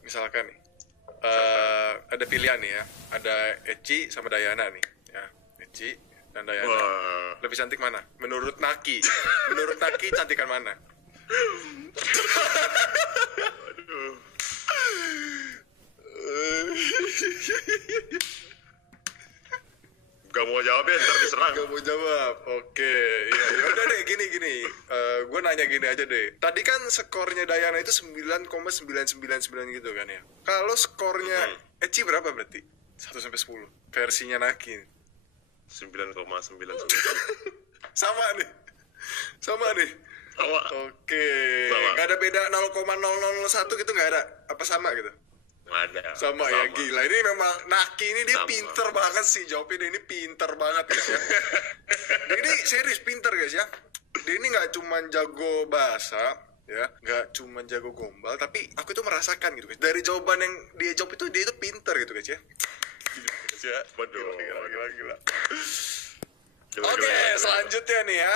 misalkan nih, ada pilihan nih ya, ada Eci sama Dayana nih, ya, Eci dan Dayana. Wah. Lebih cantik mana? Menurut Naki, menurut Naki cantikan mana? Aduh. Gak mau jawab ya, ntar diserang. Gak mau jawab. Oke, ya udah deh, gini. Gue nanya gini aja deh. Tadi kan skornya Dayana itu 9,999 gitu kan ya. Kalau skornya Eci berapa berarti? 1 sampai 10. Versinya Naki. 9,99. Sama nih. Sama. Oke. Sama. Gak ada beda 0,001 gitu, gak ada? Apa sama gitu? Ada. Sama ya, gila. Ini memang Naki ini dia Sama. pinter banget sih jawabnya. Dia ini pinter banget guys ya. Dia ini serius pinter guys ya. Dia ini nggak cuman jago bahasa ya, nggak cuman jago gombal, tapi aku tuh merasakan gitu guys. Dari jawaban yang dia jawab itu, dia itu pinter gitu guys ya. Gila guys ya. Waduh. Gila. Gila, Oke, gila. selanjutnya nih ya.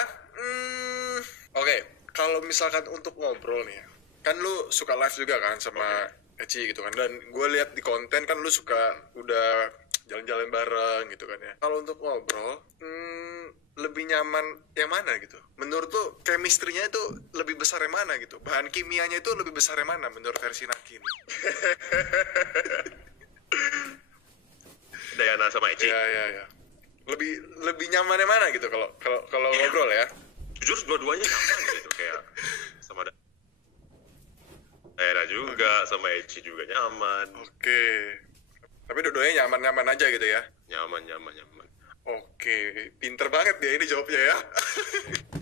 Oke, kalau misalkan untuk ngobrol nih ya, kan lu suka live juga kan sama Eci gitu kan, dan gue lihat di konten kan lu suka udah jalan-jalan bareng gitu kan ya. Kalau untuk ngobrol, lebih nyaman yang mana gitu? Menurut tuh chemistry-nya itu lebih besar yang mana gitu? Bahan kimianya itu lebih besar yang mana menurut versi Naki ini? Dayana sama Eci. Ya. Lebih nyaman yang mana gitu kalau ngobrol ya? Jujur dua-duanya nyaman gitu, kayak sama Dayana juga, sama Eci juga nyaman. Oke. Tapi dua-duanya nyaman-nyaman aja gitu ya? Nyaman. Oke, pinter banget dia ini jawabnya ya.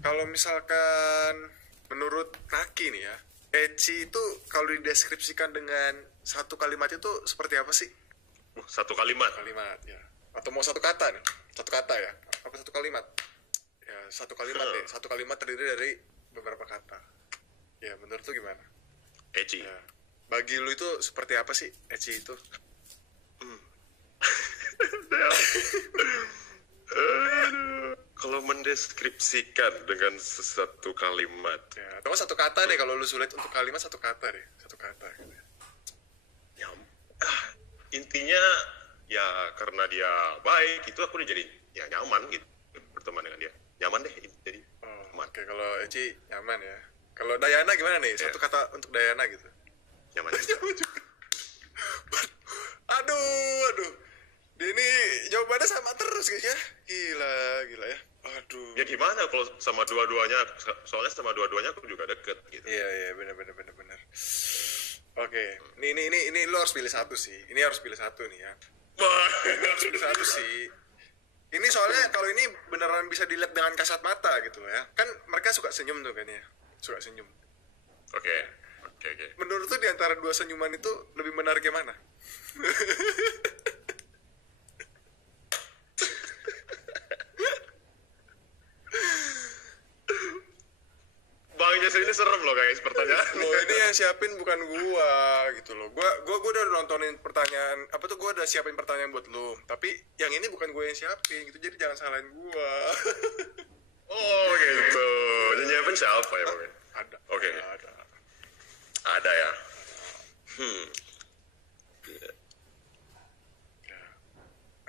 Kalau misalkan menurut Naki nih ya, Eci itu kalau dideskripsikan dengan satu kalimat itu seperti apa sih? Satu kalimat. Kalimat ya. Atau mau satu kata nih? Satu kata ya? Apa satu kalimat? Ya, satu kalimat deh. Satu kalimat terdiri dari beberapa kata. Ya, menurut lu gimana? Eci. Ya. Bagi lu itu seperti apa sih Eci itu? Kalau mendeskripsikan dengan satu kalimat, Ya, atau satu kata deh, kalau lu sulit untuk kalimat satu kata deh. Satu kata gitu. intinya ya karena dia baik, itu aku udah jadi ya nyaman gitu berteman dengan dia. Nyaman deh, jadi nyaman. Oke, kalau Eci nyaman ya. Kalau Dayana gimana nih? Satu kata untuk Dayana gitu. Nyaman juga. Aduh. Dia ini jawabannya sama terus guys ya. Gila ya. Aduh. Ya gimana kalau sama dua-duanya, soalnya sama dua-duanya aku juga deket gitu. Iya, benar. Oke, ini lu harus pilih satu sih. Ini harus pilih satu nih ya. Ini harus pilih satu sih. Ini soalnya kalau ini beneran bisa dilihat dengan kasat mata gitu ya. Kan mereka suka senyum tuh kan ya. Suka senyum. Oke. Menurut tuh di antara dua senyuman itu lebih menarik yang mana? Bang Jesse ini serem loh guys pertanyaan. Loh, ini yang siapin bukan gua gitu loh. Gua udah nontonin pertanyaan, apa tuh, gua udah siapin pertanyaan buat lu. Tapi yang ini bukan gua yang siapin gitu. Jadi jangan salahin gua. Oh gitu. Yang nyiapin siapa ya Bang? Ada. Oke. Ada. Ada ya. Ya.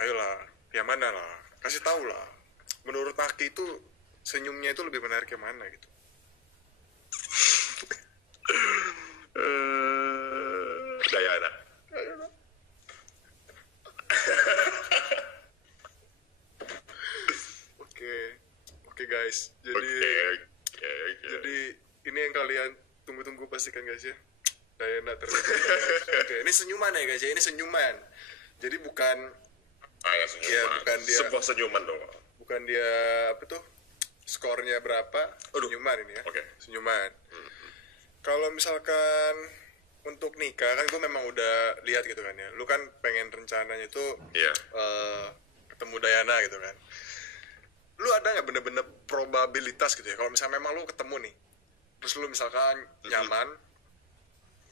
Ayolah, yang mana lah? Kasih tahu lah. Menurut Naki itu senyumnya itu lebih menarik yang mana gitu. Dayana. Oke guys. Jadi ini yang kalian tunggu-tunggu pastikan guys ya. Dayana terlibat. Oke, ini senyuman ya guys ya. Ini senyuman. Jadi bukan Ya senyuman. Ya, bukan dia. Sebuah senyuman dong. bukan dia apa tuh skornya berapa. Senyuman ini ya. Oke. Senyuman. Kalau misalkan untuk nikah kan gue memang udah lihat gitu kan ya. Lu kan pengen rencananya itu Iya. ketemu Dayana gitu kan. Lu ada nggak bener-bener probabilitas gitu ya kalau misalnya memang lu ketemu nih, terus lu misalkan nyaman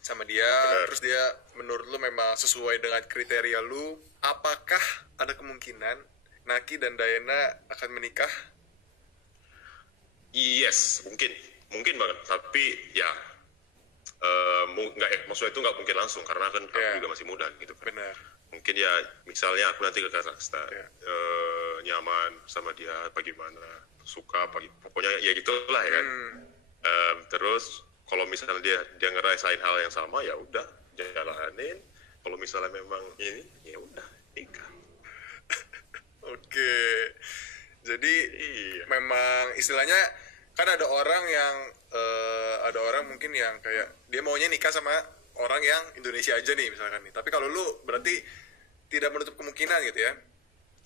sama dia, Bener. terus dia menurut lu memang sesuai dengan kriteria lu, apakah ada kemungkinan Naki dan Dayana akan menikah? Yes, mungkin banget. Tapi ya nggak maksudnya itu nggak mungkin langsung karena kan aku Iya. juga masih muda gitu kan. Benar. Mungkin ya misalnya aku nanti ke Kazakhstan, Iya. nyaman sama dia bagaimana, suka pokoknya ya gitulah ya kan. Terus kalau misalnya dia ngerasain hal yang sama ya udah jalanin. Kalau misalnya memang ini ya udah nikah. Oke. Jadi Iya. memang istilahnya kan ada orang yang ada orang mungkin yang kayak dia maunya nikah sama orang yang Indonesia aja nih misalkan nih. Tapi kalau lu berarti tidak menutup kemungkinan gitu ya.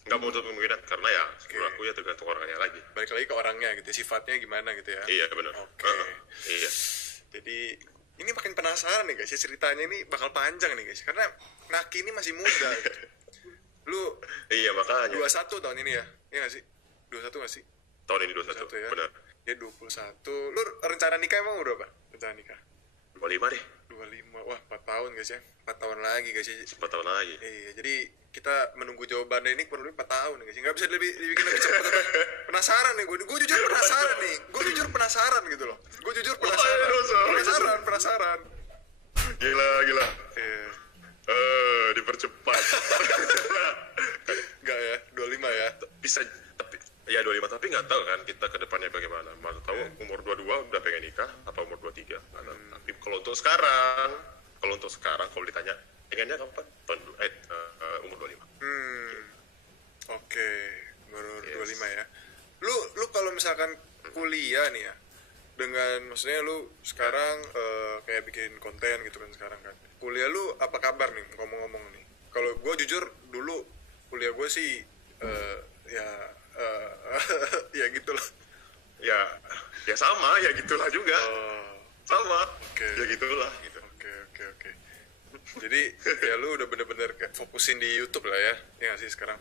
Nggak menutup kemungkinan karena ya menurut aku ya tergantung orangnya lagi. Balik lagi ke orangnya gitu, ya, sifatnya gimana gitu ya. Iya benar. Oke. Iya. Jadi ini makin penasaran nih guys ya, ceritanya ini bakal panjang nih guys karena Naki ini masih muda gitu. Lu Iya makanya 21 tahun ini ya? Iya gak sih? 21 gak sih? tahun ini 21 21 ya? benar. Dia 21. Lu rencana nikah emang udah apa? Rencana nikah? 25 deh, 25. Wah, 4 tahun guys ya. 4 tahun lagi guys ya. 4 tahun lagi. Iya, jadi kita menunggu jawabannya ini kurang lebih 4 tahun guys. Gak bisa dibikin lebih cepat. Penasaran nih gue. Gue jujur penasaran nih. Gue jujur penasaran gitu loh. Gue jujur penasaran. Penasaran. Gila. Iya. Dipercepat. Enggak ya, 25 ya. Bisa tapi ya 25 tapi nggak tahu kan kita ke depannya bagaimana. Mau tahu umur 22 udah pengen nikah apa umur 23 nggak tahu. Tapi kalau untuk sekarang kalau ditanya pengennya kapan? Umur 25. Oke, baru Yes. 25 ya. Lu kalau misalkan kuliah nih ya, dengan maksudnya lu sekarang kayak bikin konten gitu kan sekarang kan. Kuliah lu apa kabar nih ngomong-ngomong nih? Kalau gue jujur dulu kuliah gue sih ya ya gitulah. Ya sama ya gitulah juga. Sama. Oke. Ya gitulah gitu. Oke. Jadi ya lu udah bener-bener kayak fokusin di YouTube lah ya, ya nggak sih sekarang?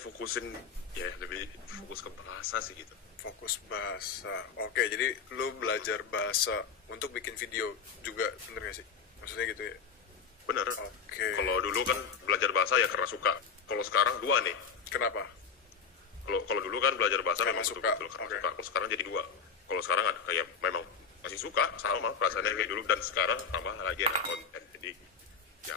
Fokusin ya lebih fokus ke bahasa sih gitu. Fokus bahasa. Oke, jadi lu belajar bahasa untuk bikin video juga, bener gak sih? Maksudnya gitu ya? Bener. Oke. Kalau dulu kan belajar bahasa ya karena suka. Kalau sekarang dua nih. Kenapa? Kalau dulu kan belajar bahasa Karena memang suka. betul karena Oke. suka. Kalau sekarang jadi dua. Kalau sekarang ada kayak memang masih suka sama perasaannya kayak dulu dan sekarang tambah lagi ada konten. Jadi ya